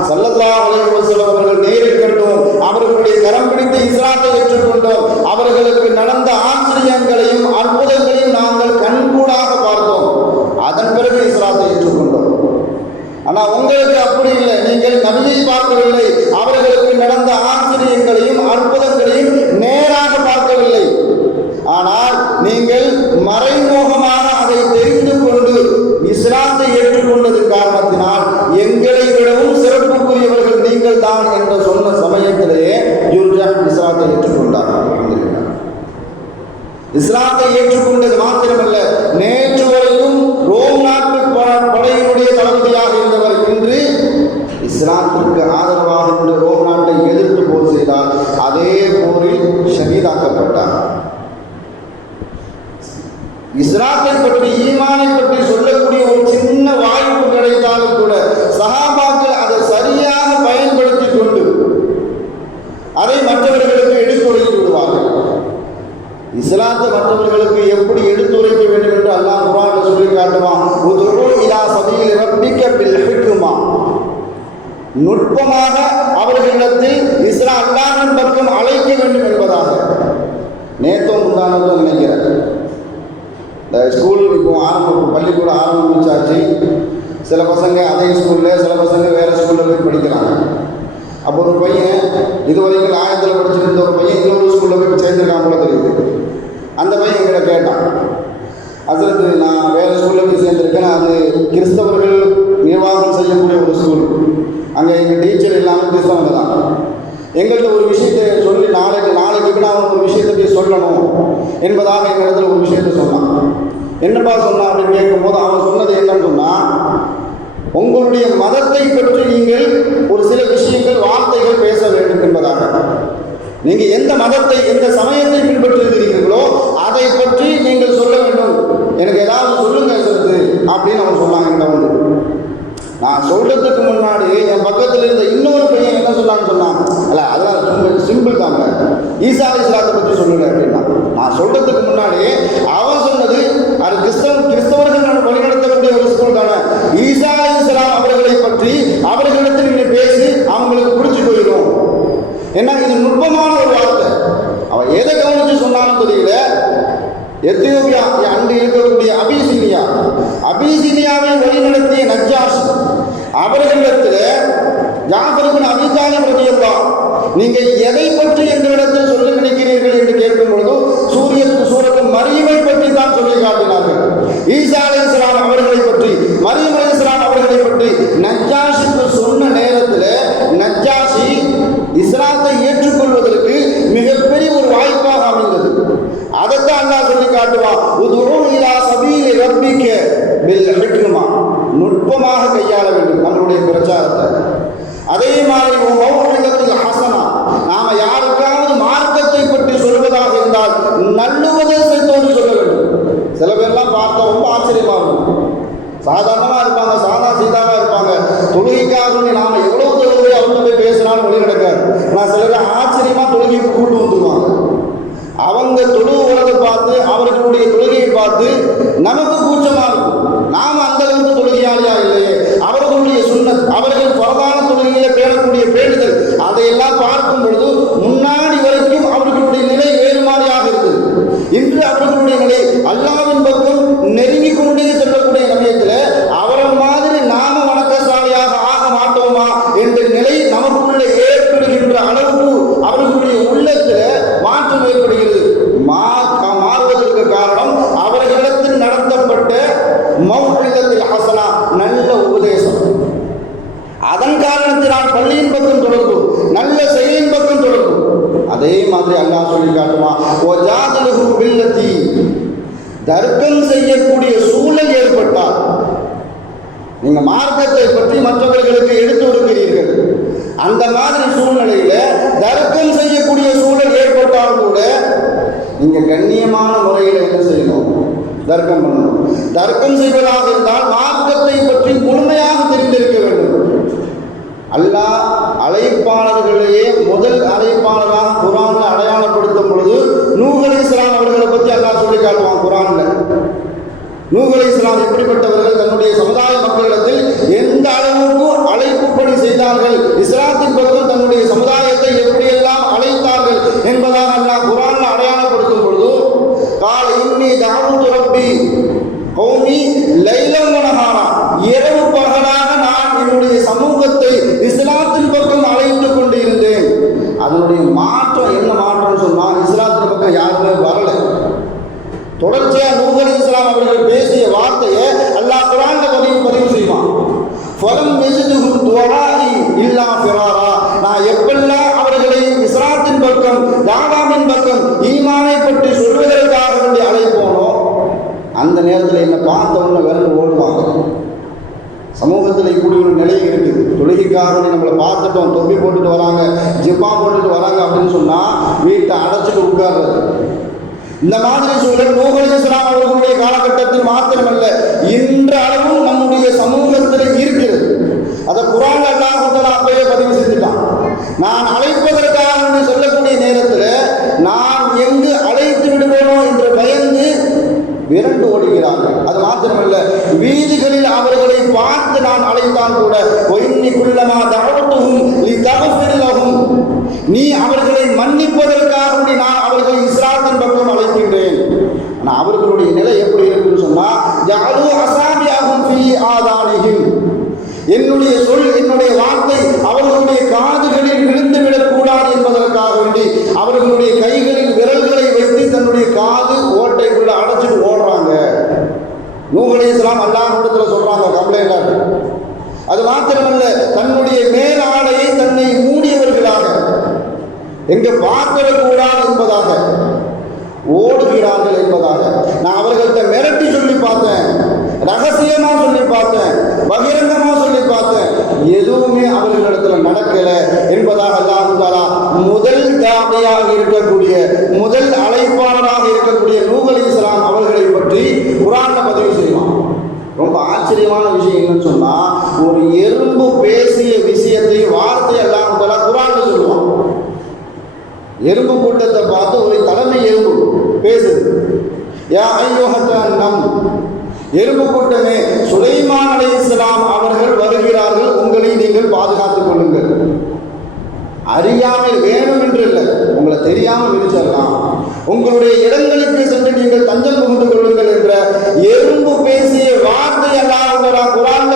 ஸல்லல்லாஹு அலைஹி வஸல்லம் அவர்கள் நேரில் கண்டோம், அவர்களுடைய கரம் பிடித்து இஸ்லாத்தை ஏற்றுக்கொண்டோம், அவர்களுக்கு நடந்த ஆச்சரியங்களையும் அற்புதங்களையும் நாங்கள் கண்கூடாக பார்த்தோம், அதன் பிறகு இஸ்லாத்தை ஏற்றுக்கொண்டோம். ஆனா உங்களுக்கு அப்படி இல்லை, நீங்கள் நபியை பார்க்கவில்லை, அவர்களுக்கு நடந்த ஆச்சரியங்களையும் அற்புதங்களையும் நேராக பார்க்கவில்லை. ஆனால் நீங்கள் மறைமுகமாக அதை தெரிந்து கொண்டு இஸ்லாத்தை ஏற்றுக்கொண்டது காரணத்தினால் எங்களை விடவும் சிறப்புக்குரியவர்கள் நீங்கள் தான் என்று சொன்ன சமயத்திலேயே ஜுர்ஜா இஸ்லாத்தை ஏற்றுக்கொண்டார். இஸ்லாத்தை ஏற்றுக்கொண்டது மாத்திரமல்ல, நேற்று வரைக்கும் ரோம் நாட்டு படையினுடைய தளபதியாக இருந்தவர் இன்று இஸ்லாத்திற்கு ஆதரவாக இன்று ரோம் நாட்டை எதிர்த்து போர் செய்தார். அதே போரில் ஷஹீதாக்கப்பட்டார். இஸ்லாத்தை பற்றி, ஈமானை பற்றி சொல்லக்கூடிய ஒரு சின்ன வாய்ப்பு கிடைத்தாலும் கூட சஹாபாக்கள் அதை சரியாக நுட்பமாக அவர்களிடத்தில் இஸ்லாம் அல்லாஹ்வின் பக்கம் அழைக்க வேண்டும் என்பதாக. நேத்தோ முந்தானதோ நினைக்கிறேன், இந்த ஸ்கூல் இப்போ பள்ளிக்கூடம் ஆரம்பிச்சாச்சு. சில பசங்க அதே ஸ்கூலில், சில பசங்க வேறு ஸ்கூலில் போய் படிக்கிறாங்க. அப்போ ஒரு பையன் இதுவரைக்கும் ஆயத்தில் படிச்சுருந்த ஒரு பையன் இன்னொரு ஸ்கூலில் போய் சேர்ந்துருக்கான் போல தெரியுது. அந்த பையன் எங்கிட்ட கேட்டான், அதற்கு நான் வேறு ஸ்கூலில் போய் சேர்ந்துருக்கேன், அது கிறிஸ்தவர்கள் நிர்வாகம் செய்யக்கூடிய ஒரு ஸ்கூல், அங்கே எங்கள் டீச்சர் எல்லாமே கிறிஸ்தவங்க தான். எங்கள்கிட்ட ஒரு விஷயத்தை சொல்லி நாளைக்கு நான் ஒரு விஷயத்தை போய் சொல்லணும் என்பதாக எங்கள் இடத்துல ஒரு விஷயத்தை சொன்னான். என்னப்பா சொன்னான் அப்படின்னு கேட்கும்போது அவன் சொன்னது என்னன்னு சொன்னால், உங்களுடைய மதத்தை பற்றி நீங்கள் ஒரு சில விஷயங்கள் வார்த்தைகள் பேச வேண்டும் என்பதாக. நீங்கள் எந்த மதத்தை எந்த சமயத்தை பின்பற்றுகிறீர்களோ அதை பற்றி நீங்கள் சொல்ல வேண்டும், எனக்கு ஏதாவது சொல்லுங்க சொல்லுது அப்படின்னு அவன் சொன்னாங்க. நான் சொல்றதுக்கு முன்னாடி என் பக்கத்தில் இருந்த இன்னொரு பையன் என்ன சொன்னான், அல்ல அதெல்லாம் சிம்பிள் தாங்க, ஈசா அலைஹிஸ்ஸலாத்தை பற்றி சொல்லல அப்படின்னா. நான் சொல்றதுக்கு முன்னாடி அவன் சொன்னது அது கிறிஸ்தவர்கள் வழிநடத்தக்கூடிய ஒரு ஸ்கூல் தானே, ஈசா அலைஹிஸ்ஸலாம் அவர்களை பற்றி அவர்களிடத்தில் நீங்கள் பேசி அவங்களுக்கு பிடிச்சி போயிடும். ஏன்னா இது நுட்பமான ஒரு வார்த்தை. அவன் எதை கவனிச்சு சொன்னான்னு தெரியல. எத்தியோப்பியா அன்று இருக்கக்கூடிய அபிசீனியாவை வழிநடத்திய நஜ்ஜாஷ் அவர்களிடத்தில் ஜாஃபர் இப்னு அபீ தாலிப் ரலியல்லாஹு, நீங்கள் எதை பற்றி எங்களிடத்தில் சொல்ல நினைக்கிறீர்கள் என்று கேட்கும் பொழுது சூரத்து மரியமை பற்றி தான் சொல்லி காட்டினார்கள். ஈசா அலைஹிஸ்ஸலாம் அவர்களை பற்றி, மரியம் அலைஹிஸ்ஸலாம் அவர்களை பற்றி நஜ்ஜாஷிக்கு சொன்ன நேரத்தில் நஜ்ஜாஷி இஸ்லாத்தை ஏற்றுக்கொள்வதற்கு மிகப்பெரிய ஒரு வாய்ப்பாக அமைந்தது. அதைத்தான் அல்லாஹ் சொல்லி காட்டுவான், உதுஉ இலா சபீலி ரப்பிக பில் ஹிக்மா, நுட்பமாக கையாள வேண்டும் நம்மளுடைய பிரச்சாரத்தை. அதே மாதிரி மௌஇதத்துல் ஹஸனா, நாம யாருக்காவது மார்க்கத்தை பற்றி சொல்வதாக இருந்தால் நல்லுபதேசத்தோடு சொல்ல வேண்டும். சில பேர்லாம் பார்த்தா ரொம்ப ஆச்சரியமா இருக்கும், சாதாரணமாக இருப்பாங்க, சீதாவாக இருப்பாங்க, தொழுகைக்காக நாம எவ்வளவு தொழுகை அவங்க போய் பேசினாலும் வழி நடக்காது. நான் சிலர் ஆச்சரியமா தொழுகைக்கு கூட்டு வந்துடுவாங்க. அவங்க தொழுகிறதை பார்த்து, அவர்களுடைய தொழுகையை பார்த்து நமக்கு கூச்சமா இருக்கும். நாம் அந்த அளவுக்கு தொழுகையாளியா இல்லையே, அவர்களுடைய சுன்னத், அவர்கள் பரவான தொழுகையில பேணக்கூடிய பேணுதல், அதையெல்லாம் பார்க்கும் பொழுது முன்னாடி வரைக்கும் அவர்களுடைய நிலை வேறு மாதிரியாக இருக்குது. இன்று அவர்களுடைய நிலை அல்லாஹ்வின் பக்கம் நெருங்கி கொண்டே செல்லக்கூடிய சமயத்தில் அவரை மாதிரி நாம வணக்கசாலியாக ஆக மாட்டோமா என்ற நிலை நமக்குள்ள ஏற்படுகின்ற அளவுக்கு அவர்களுடைய உள்ளத்தில் மாற்றம் ஏற்படுகிறது. மாறுவதற்கு காரணம் அவர்களிடத்தில் நடத்தப்பட்ட மௌஇதத்துல் ஹஸனா, நல்ல உபதேசம். அதன் காரணத்தினால் பள்ளியின் பக்கம் தொடர்பு, நல்ல செயலின் பக்கம் தொடர்பு. அதே மாதிரி அல்லாஹ் சொல்லி காட்டுமா, வஜாதிலுஹு பில்லதி, தர்க்கம் செய்யக்கூடிய சூழல் ஏற்பட்டால், நீங்க மார்க்கத்தை பற்றி மற்றவர்களுக்கு எடுத்து கொடுக்கிறீர்கள், அந்த மாதிரி சூழ்நிலையில தர்க்கம் செய்யக்கூடிய சூழல் ஏற்பட்டால் கூட நீங்க கண்ணியமான முறையில் என்ன செய்யணும், தர்க்கம் பண்ணணும். தர்க்கம் செய்வதாக இருந்தால் மார்க்கத்தை பற்றி முழுமையாக தெரிந்திருக்க வேண்டும். அல்லாஹ் அழைப்பாளர்களையே முதல் அழைப்பாளராக குர்ஆன்ல அடையாளப்படுத்தும் பொழுது நூஹ் அலைஹிஸ்ஸலாம் அவர்களை பற்றி அல்லாஹ் சொல்லி காட்டுவான் குர்ஆன்ல. நூஹ் அலைஹிஸ்ஸலாம் எப்படிப்பட்டவர்கள், தன்னுடைய சமுதாய மக்களிடத்தில் எந்த அளவுக்கு அழைப்பு பணி செய்தார்கள், இஸ்லாத்தின் பக்கம் தன்னுடைய சமுதாயத்தை எப்படியெல்லாம் அழைத்தார்கள் என்பதாக அல்லாஹ் குர்ஆன்ல அடையாளப்படுத்தும் பொழுது, கால இன்னி தஅவுது ரப்பி கௌமி லைலம் வ நஹாரா, இரவு பகலாக நான் என்னுடைய சமூகத்தை இஸ்லாத்தின் பக்கம் அழைத்துக் கொண்டு இருந்தேன். அதனுடைய மாற்றம் என்ன மாற்றம் சொன்னால், இஸ்லாத்தின் பக்கம் யாருமே வரல. தொடர்ச்சியா நூஹ் அலைஹிஸ்ஸலாம் அவர்கள் பேசிய வார்த்தையை அல்லாஹ் குர்ஆன்ல பதிவு செய்வான். ஃபலம் யஜிதுஹும் துஆஇ இல்லா ஃபிராரா, நான் எப்பெல்லாம் அவர்களை இஸ்லாத்தின் பக்கம், தாவாவின் பக்கம், ஈமானை பற்றி சொல்வதற்காக வேண்டி அழைப்போனோ அந்த நேரத்தில் என்னை பார்த்தவொன்னு விரண்டு ஓடுவாங்க. சமூகத்தில் இப்படி ஒரு நிலை இருக்குது. தொழுகைக்காக நம்மளை பார்த்துட்டோம், தொப்பி போட்டுட்டு வராங்க, ஜிப்பா போட்டுட்டு வராங்க அப்படின்னு சொன்னால் வீட்டை அடைச்சிட்டு உட்கார்றது. இந்த மாதிரி சூழல் நூஹ் அலைஹிஸ்ஸலாம் அவர்களுடைய காலகட்டத்தில் மாத்திரமல்ல, இன்றளவும் நம்முடைய சமூகத்தில் இருக்கிறது. அதை குர்ஆன்ல அல்லாஹ் தஆலா அப்பவே பதிவு செஞ்சுட்டான். நான் அழைப்பதற்காக சொல்லக்கூடிய நேரத்தில் நான் எங்கு அழைத்து விடுவேனோ என்று பயந்து விரண்டு ஓடுகிறார்கள். அது மாத்திரமல்ல, வீதிகளில் அவர்களை பார்த்து நான் அழைத்தால் குர்ஆன் கூட ஒயின்னி குல்லமா தஅவுதுஹும் லிதக்ஃபிர் லஹும், நீ அவர்களை மன்னிப்பதற்காக நான் அவர்களை இஸ்லாத்தின் பக்கம் அழைக்கின்றேன். ஆனால் அவர்களுடைய நிலை எப்படி இருக்குன்னு சொன்னா, ஜஅலு அஸாபியஹும் ஃபீ ஆதானிஹிம், என்னுடைய சொல் என்னுடைய வார்த்தை அவர்களுடைய காதுகளில் விழுந்துவிடக் கூடாது என்பதற்காக வேண்டி அவர்களுடைய கைகளில் விரல்களை வைத்து தன்னுடைய காது ஓட்டைக்குள்ள அடைச்சிட்டு ஓடுறாங்க. நூஹ் அலைஹிஸ்ஸலாம் அல்லாஹ்விடத்துல சொல்றாங்க கம்ப்ளைண்ட். அது மாத்திரமல்ல, தன்னுடைய மேல் ஆடையை தன்னை மூடியவர்களாக எங்க பார்க்கக்கூடாது என்பதாக ஓடுகிறார்கள் என்பதாக நான் அவர்கள்ட்ட மிரட்டி சொல்லி பார்த்தேன், ரகசியமா சொல்லி பார்த்தேன், பகிரங்கமா சொல்லி பார்த்தேன், எதுவுமே அவர்களிடத்துல நடக்கல என்பதாக அல்லாஹ் தஆலா முதல் தாபியாக இருக்கக்கூடிய முதல் அழைப்பாளராக இருக்கக்கூடிய நூஹ் அலைஹிஸ்ஸலாம் அவர்களை பற்றி குர்ஆன்ல பதிவு செய்வான். ரொம்ப ஆச்சரியமான விஷயம் என்னன்னு சொன்னா, ஒரு எறும்பு பேசிய விஷயத்தை வார்த்தை அல்லாஹ் தஆலா குர்ஆன்ல சொல்லுவான். எறும்பு கூட்டத்தை பார்த்து ஒரு தலைமை எறும்பு பேசுது, யா அய்யுஹன் நம், எறும்பு கூட்டமே, சுலைமான் அலைஹிஸ்ஸலாம் அவர்கள் வருகிறார்கள், உங்களை நீங்கள் பாதுகாத்துக் கொள்ளுங்கள். அறியாமல் வேணும் என்று இல்லை, உங்களை தெரியாமல் விதிச்சிடலாம், உங்களுடைய இடங்களுக்கு சென்று நீங்கள் தஞ்சம் புகுந்து கொள்ளுங்கள் என்ற எறும்பு பேசிய வார்த்தை அல்லாஹ் குர்ஆன்ல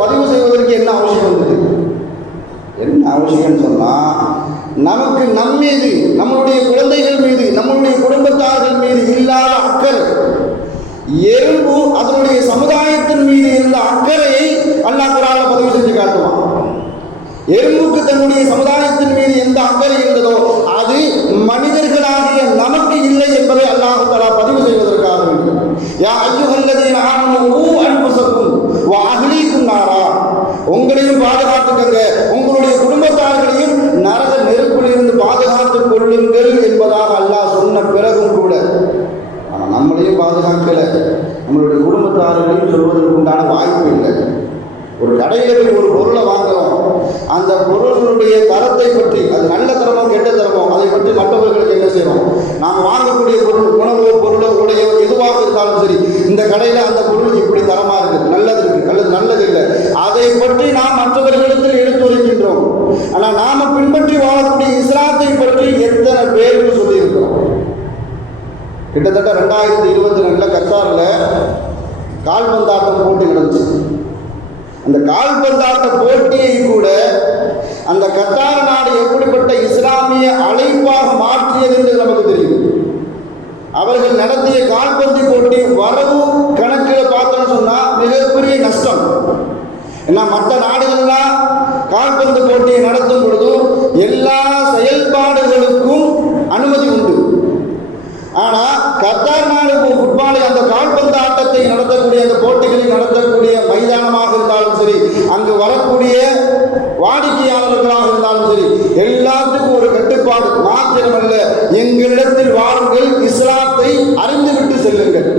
பதிவு செய்வதற்கு என்ன அவசியம் வந்தது? என்ன அவசியம் சொன்னா, நமக்கு நம் மீது, நம்முடைய குழந்தைகள் மீது, நம்முடைய குடும்பத்தார்கள் மீது இல்லாத அக்கறை, எறும்பு அதனுடைய சமுதாயத்தின் மீது இருந்த அக்கறையை அல்லாஹ் குர்ஆன்ல பதிவு செஞ்சு காட்டுவான். எறும்புக்கு தன்னுடைய சமுதாயத்தின் மீது எந்த அக்கறை இருந்ததோ அது மனிதர்களாகிய நமக்கு இல்லை என்பதை அல்லாஹ் தஆலா பதிவு செய்வதற்காக வேண்டும். யா அய்யுஹல்லதீன ஆமனூ கூ அன்ஃபுஸக்கும் வ அஹ்லீக்கும் நாரா, உங்களையும் பாதுகாத்துக்கங்க, உங்களுடைய குடும்பத்தார்களையும் நரக நெருப்பிலிருந்து பாதுகாத்துக் கொள்ளுங்கள் என்பதாக அல்லாஹ் சொன்ன பிறகும் கூட ஆனால் நம்மளையும் பாதுகாக்கல, நம்மளுடைய குடும்பத்தார்களையும் சொல்வதற்கு உண்டான வாய்ப்பு இல்லை. ஒரு கடையில் போய் ஒரு பொருளை வாங்குறோம், அந்த பொருளுடைய தரத்தை பற்றி, அது நல்ல தரமோ கெட்ட தரமோ அதை பற்றி மற்றவர்களுக்கு என்ன செய்யறோம், நாம் வாங்கக்கூடிய பொருள், உணவோ பொருளோ உடையோ எதுவாக இருந்தாலும் சரி, இந்த கடையில் அந்த பொருள் இப்படி தரமா இருக்கு, நல்லது இருக்கு அல்லது நல்லது இல்லை, அதை பற்றி நாம் மற்றவர்களிடத்தில் எடுத்துரைக்கின்றோம். ஆனால் நாம பின்பற்றி வாழக்கூடிய இஸ்லாத்தை பற்றி எத்தனை பேருக்கு சொல்லி இருக்கிறோம்? கிட்டத்தட்ட 2022 கத்தாரில் கால்பந்தாட்டம் போட்டி நடந்துச்சு. அந்த கால்பந்தாட்ட போட்டியை கூட அந்த கத்தார் நாடு எப்படிப்பட்ட இஸ்லாமிய அழைப்பாக மாற்றியது என்று நமக்கு தெரியும். அவர்கள் நடத்திய கால்பந்து போட்டி வரவு கணக்கில் பார்த்தோம்னு சொன்னா மிகப்பெரிய நஷ்டம். ஏன்னா மற்ற நாடுகள்லாம் கால்பந்து போட்டியை நடத்தும் பொழுது எல்லா செயல்பாடுகளுக்கும் அனுமதி உண்டு. ஆனா கத்தார் நாடு ஃபுட்பாலை, அந்த கால்பந்து ஆட்டத்தை நடத்தக்கூடிய, அந்த போட்டிகளை நடத்தக்கூடிய மைதானமாக இருந்தாலும் சரி, அங்கு வரக்கூடிய வாடிக்கையாளர்களாக இருந்தாலும் சரி, எல்லாத்துக்கும் ஒரு கட்டுப்பாடு. மாத்திரமல்ல, எங்களிடத்தில் வாருங்கள், இஸ்லாத்தை அறிந்துவிட்டு செல்லுங்கள்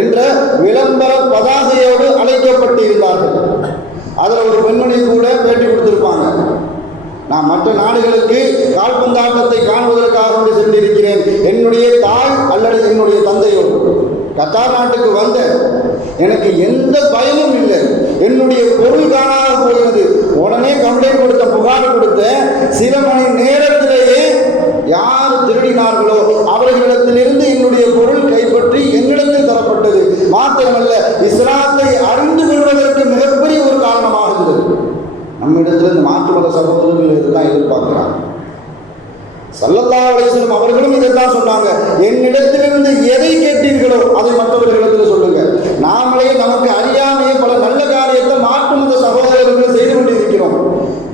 என்ற விளம்பர பதாகையோடு அழைக்கப்பட்டிருந்தார்கள். அதில் ஒரு பெண்மணி கூட பேட்டி கொடுத்திருப்பாங்க, நான் மற்ற நாடுகளுக்கு கால்பந்தாட்டத்தை காணுவதற்காக சென்றிருக்கிறேன், என்னுடைய தாய் அல்லது என்னுடைய தந்தையோடு கத்தார் நாட்டுக்கு வந்த எனக்கு எந்த பயமும் இல்லை, என்னுடைய பொருள் காணாமல் போகிறது, உடனே கம்ப்ளைண்ட் கொடுத்த, புகார் கொடுத்த சில மணி நேரத்திலேயே யார் திருடினார்களோ அவர்களிடத்திலிருந்து என்னுடைய பொருள் கைப்பற்றி என்னிடத்தில் தரப்பட்டது. மாத்திரமல்ல, இஸ்லாத்தை அறிந்து கொள்வதற்கு மிகப்பெரிய ஒரு காரணமாக இருந்தது. நம்ம இடத்துல இந்த மாற்று மத சகோதரர்கள் இதுதான் எதிர்பார்க்கிறாங்க. ஸல்லல்லாஹு அலைஹி வஸல்லம் அவர்களும் இதைத்தான் சொன்னாங்க, என்னிடத்திலிருந்து எதை கேட்டீர்களோ அதை மற்றவர்களிடத்தில் சொல்லுங்க. நாமளே நமக்கு அறியாமையே பல நல்ல காரியத்தை மாற்று மத சகோதரர்கள் செய்து கொண்டிருக்கிறோம்.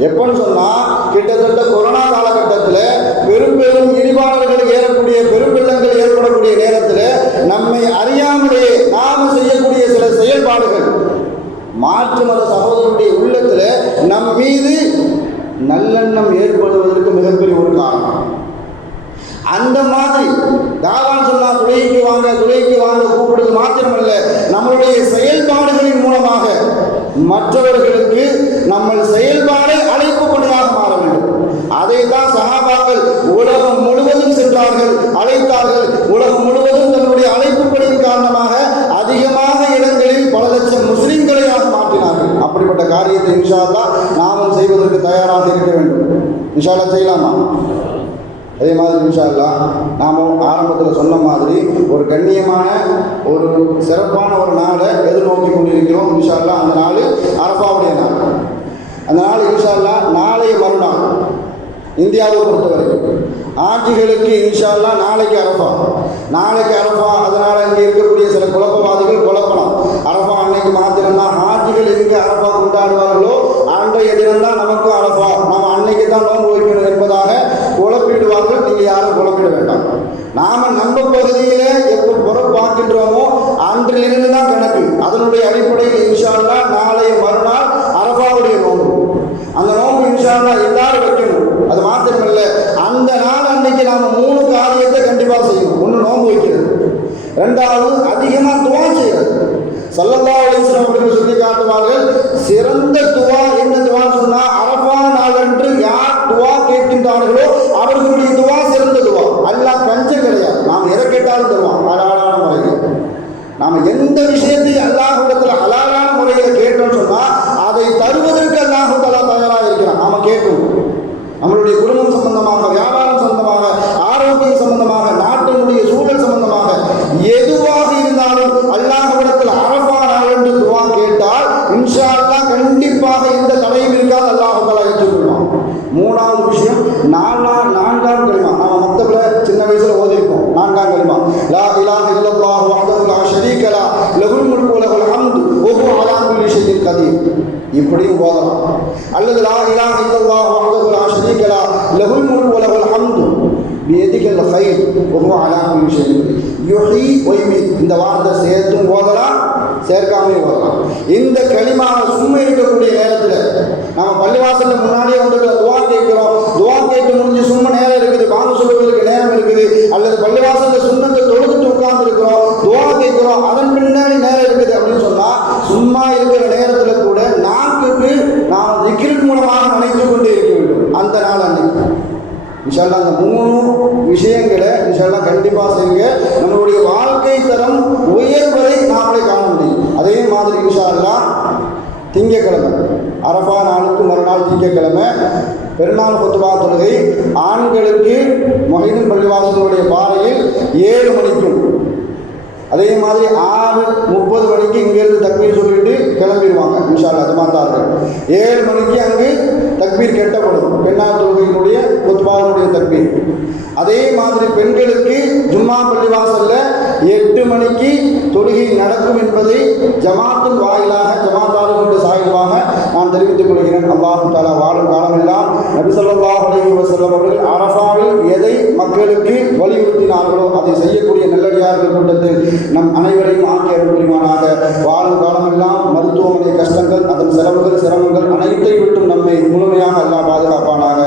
எப்பன்னு சொன்னா, கிட்டத்தட்ட கொரோனா காலகட்டத்தில் பெரும் பெரும் இடிபாடுகள் ஏறக்கூடிய, பெரும் வெள்ளங்கள் ஏற்படக்கூடிய நேரத்தில் நம்மை அறியாமலே நாம் செய்யக்கூடிய சில செயல்பாடுகள் மாற்று மத சகோதரருடைய உள்ளத்தில் நம் மீது நல்லெண்ணம் ஏற்படுவதற்கு மிகப்பெரிய ஒரு காரணம். அந்த மாதிரி தாவான் சொன்னா துளைக்கு வாங்க கூப்பிடுவது மாத்திரமல்ல, நம்மளுடைய செயல்பாடுகளின் மூலமாக மற்றவர்களுக்கு நம்ம செயல்பாடை அழைப்பு பணியாக மாற வேண்டும். அதை தான் சஹாபாக்கள் உலகம் முழுவதும் சென்றார்கள், அழைத்தார்கள். உலகம் முழுவதும் தன்னுடைய அழைப்பு பணியின் காரணமாக அதிகமாக இடங்களில் பல லட்சம் முஸ்லிம்களை மாற்றினார்கள். அப்படிப்பட்ட காரியத்தை நாமும் செய்வதற்கு தயாராக இருக்க வேண்டும். இன்ஷா அல்லாஹ் செய்யலாமா? அதே மாதிரி இன்ஷா அல்லாஹ் நாம் ஆரம்பத்தில் சொன்ன மாதிரி ஒரு கண்ணியமான ஒரு சிறப்பான ஒரு நாளை எதிர்நோக்கி கொண்டிருக்கிறோம். இன்ஷா அல்லாஹ் அந்த நாள் அரஃபாவுடைய நாள். அந்த நாள் இன்ஷா அல்லாஹ் நாளைய மறுநாள் இந்தியாவை பொறுத்தவரை ஆட்சிகளுக்கு இன்ஷா அல்லாஹ் நாளைக்கு அரஃபா. அதனால் இங்கே இருக்கக்கூடிய சில குழப்பவாதிகள் குழப்பலாம். அரஃபா அன்னைக்கு மாத்திரம்தான் ஆட்சிகள் எங்கே அரஃபா கொண்டாடுவார்களோ அன்றைய தினம்தான் நமக்கும் அரஃபா, நாம் அன்னைக்கு தான் நோன்பு வைக்கணும் என்பதாக குழப்பிடுவார்கள். நீங்கள் யாரும் குழப்பிட வேண்டாம். நாம் நம்ம பகுதியில் எப்போ பொறுப்பாக்கின்றோமோ அன்றிலிருந்து தான் கணக்கு. அதனுடைய அடிப்படையில் இன்ஷா அல்லாஹ் நாளைய மறுநாள் அரஃபாவுடைய நோன்பு. அந்த நோன்பு இன்ஷா அல்லாஹ் எல்லாரும் வைக்கணும். அது மாத்திரமல்ல, அந்த நாள் அன்னைக்கு நாம் 3 காரியத்தை கண்டிப்பாக செய்யணும். ஒன்று நோன்பு வைக்கிறது, 2வது அதிகமாக துவா செய்கிறது. ஸல்லல்லாஹு அலைஹி வஸல்லம் அவர்கள் சொல்லி காட்டுவார்கள், சிறந்த துவா என்ன துவா சொன்னால் அரஃபா நாளன்று யார் துவா கேட்கின்றார்களோ அவர்களுடைய துவா சிறந்த துவா. அல்லாஹ் கஞ்சம் கிடையாது. நாம் எதை கேட்டாலும் தருவான் ஹலாலான முறையில். நாம் எந்த விஷயத்தையும் அல்லாஹ்விடத்தில் ஹலாலான முறையில் கேட்டோம்னு சொன்னால் அதை தருவதற்கு அல்லாஹ் தஆலா தயாராக இருக்கிறான். நாம் கேட்கணும். நம்மளுடைய குடும்பம் சம்பந்தமாக, வியாபாரம் சம்பந்தமாக, ஆரோக்கியம் சம்பந்தமாக, நாட்டினுடைய சூழல் சம்பந்தமாக எதுவாக இருந்தாலும் அல்லாஹ்விடத்தில் அரஃபா நாளன்று துவா கேட்டால் இன்ஷா அல்லாஹ் கண்டிப்பாக எந்த தடையும் இருக்காது. அல்லாஹ் தஆலா ஏற்றுக்கொள்வான். 3வது விஷயம் 4ஆம் கலிமா. நாம் மக்தபில் சின்ன வயசில் ஓதிருக்கோம். 4ஆம் கலிமா லா இலாஹ இல்லல்லாஹு வஹ்தஹு லா ஷரீக லஹு லஹுல் முல்கு வ லஹுல் ஹம்து வ ஹுவ அலா குல்லி ஷைஇன் கதீர். இப்படியும் ஓதலாம். அல்லது லா இலாஹ இல்லல்லாஹு வஹ்தஹு லா ஷரீக லஹு லஹுல் முல்கு வ லஹுல் ஹம்து பியதிஹில் கைர் வ ஹுவ அலா குல்லி ஷைஇன் கதீர். யுஹ்யி வ யுமீத். இந்த வார்த்தை சேர்த்தும் ஓதலாம், சேர்க்காமையும் ஓதலாம். இந்த கலிமாவை சும்மா இருக்கக்கூடிய நேரத்தில் நம்ம பள்ளிவாசலுக்கு முன்னாடியே வந்து துவா கேட்கிறோம். துவா கேட்டு முடிஞ்சு சும்மா நேரம் இருக்குது, வாங்க சொல்வதற்கு நேரம் இருக்குது, அல்லது பள்ளிவாசலில் சுண்ணத்தை தொழுதுட்டு உட்கார்ந்து இருக்கிறோம், துவா கேட்கிறோம், அதன் பின்னாடி நேரம் இருக்குது அப்படின்னு சொன்னால் சும்மா இருக்கிற நேரத்தில் கூட நாக்குக்கு நாம் திக்ர் மூலமாக நினைத்து கொண்டு இருக்க வேண்டும். அந்த நாள் அன்னைக்கு இன்ஷா அல்லாஹ் அந்த 3 விஷயங்களை இன்ஷா அல்லாஹ் கண்டிப்பாக செய்யுங்க. நம்மளுடைய வாழ்க்கை தரம் உயர்வதை நாமளே காண முடியும். அதே மாதிரி இன்ஷா அல்லாஹ் திங்கக்கிழமை அரஃபா நாளுக்கு மறுநாள் திங்கக்கிழமை பெருநாள் குத்பா தொழுகை ஆண்களுக்கு மொஹிதீன் பள்ளிவாசலுடைய பாறையில் 7 மணிக்கும், அதே மாதிரி 6:30 மணிக்கு இங்கேருந்து தக்பீர் சொல்லிட்டு கிளம்பிடுவாங்க இன்ஷா அல்லாஹ் ஜமாத்தார்கள். 7 மணிக்கு அங்கு தக்பீர் கெட்டப்படும், பெண்ணார் தொழுகையினுடைய குத்பாவுடைய தக்பீர். அதே மாதிரி பெண்களுக்கு ஜும்மா பள்ளிவாசலில் 8 மணிக்கு தொழுகை நடக்கும் என்பதை ஜமாத்தின் வாயிலாக ஜமாத்தார்களுடைய சாயல்வாக நான் தெரிவித்துக் கொள்கிறேன். அல்லாஹ் தஆலா வாழும் காலமெல்லாம் நபி ஸல்லல்லாஹு அலைஹி வஸல்லம் அவர்கள் அரஃபாவில் எதை மக்களுக்கு வலியுறுத்தினார்களோ அதை செய்யக்கூடிய நல்லடியார்கள் கூட்டத்தில் நம் அனைவரையும் ஆக்கி அருள் புரிவானாக. வாழும் காலமெல்லாம் மருத்துவமனை கஷ்டங்கள், அதன் செலவுகள், சிரமங்கள் அனைத்தை விட்டும் நம்மை முழுமையாக அல்லாஹ் பாதுகாப்பானாக.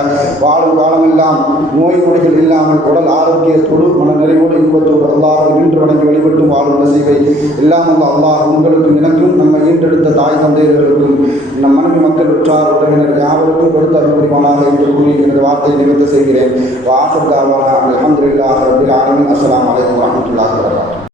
வாழும் காலமெல்லாம் நோய் நொடிகள் இல்லாமல் உடல் ஆரோக்கியத்தோடு மன நிறைவோடு இன்பத்தோடு அல்லாஹ் நின்று வணங்கி வழிபட்டும் வாழும் நசீபை எல்லாம் அல்லாஹ் உங்களுக்கும் எனக்கும் நம்ம ஈன்றெடுத்த தாய் தந்தையர்களுக்கும் நம் மனைவி மக்கள் உற்றார் உறவினர் யாவருக்கும் கொடுத்த அருள் புரிவானாக என்று கூறி எனது வார்த்தையை நிவர்த்தி செய்கிறேன். வாஹர் தாவானா அல்ஹம்துலில்லாஹி ரப்பில் ஆலமீன். அஸ்ஸலாமு அலைக்கும் வரஹ்மத்துல்லாஹி வபரகாத்துஹு.